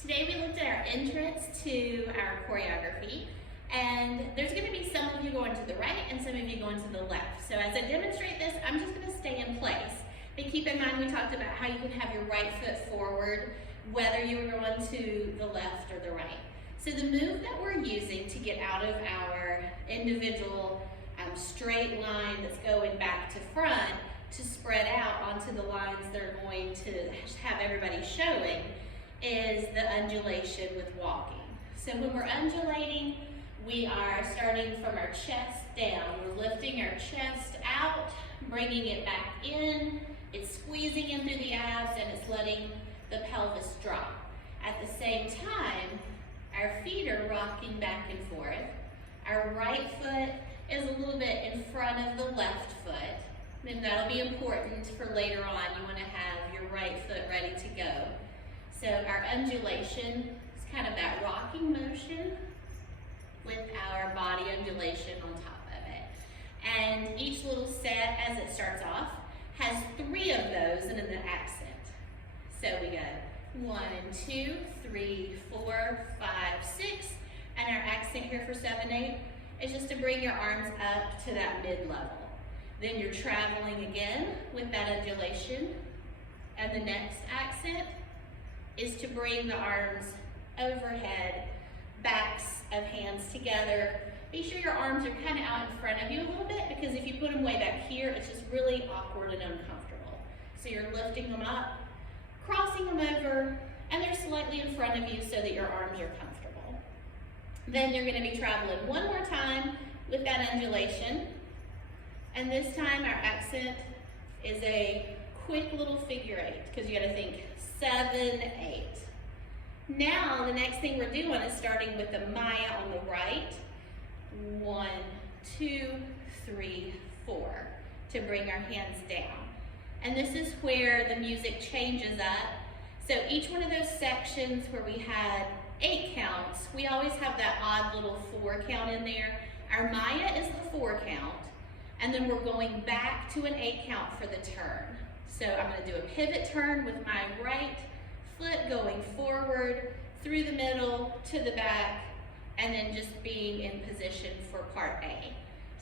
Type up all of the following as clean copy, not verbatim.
Today we looked at our entrance to our choreography, and there's going to be some of you going to the right and some of you going to the left. So as I demonstrate this, I'm just going to stay in place. But keep in mind we talked about how you can have your right foot forward, whether you were going to the left or the right. So the move that we're using to get out of our individual straight line that's going back to front to spread out onto the lines that are going to have everybody showing is the undulation with walking. So when we're undulating, we are starting from our chest down. We're lifting our chest out, bringing it back in. It's squeezing in through the abs and it's letting the pelvis drop. At the same time, our feet are rocking back and forth. Our right foot is a little bit in front of the left foot. And that'll be important for later on. You want to have your right foot ready to go. So our undulation is kind of that rocking motion with our body undulation on top of it. And each little set as it starts off has 3 of those and an accent. So we go 1, 2, 3, 4, 5, 6, and our accent here for 7, 8 is just to bring your arms up to that mid-level. Then you're traveling again with that undulation, and the next accent is to bring the arms overhead, backs of hands together. Be sure your arms are kind of out in front of you a little bit, because if you put them way back here, it's just really awkward and uncomfortable. So you're lifting them up, crossing them over, and they're slightly in front of you so that your arms are comfortable. Then you're going to be traveling one more time with that undulation. And this time our accent is a quick little figure 8, because you got to think 7, 8. Now the next thing we're doing is starting with the Maya on the right. 1, 2, 3, 4 to bring our hands down. And this is where the music changes up. So each one of those sections where we had 8 counts, we always have that odd little 4 count in there. Our Maya is the 4 count. And then we're going back to an 8 count for the turn. So I'm going to do a pivot turn with my right foot going forward, through the middle, to the back, and then just being in position for part A.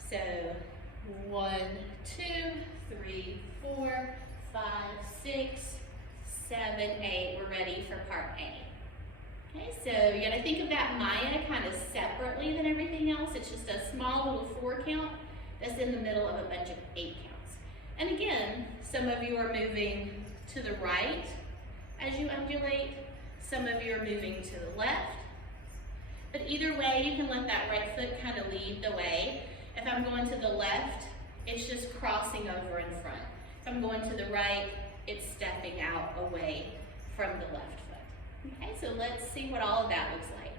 So 1, 2, 3, 4, 5, 6, 7, 8. We're ready for part A. Okay, so you got to think of that Maya kind of separately than everything else. It's just a small little 4 count that's in the middle of a bunch of 8 counts. And again, some of you are moving to the right as you undulate. Some of you are moving to the left. But either way, you can let that right foot kind of lead the way. If I'm going to the left, it's just crossing over in front. If I'm going to the right, it's stepping out away from the left foot. Okay, so let's see what all of that looks like.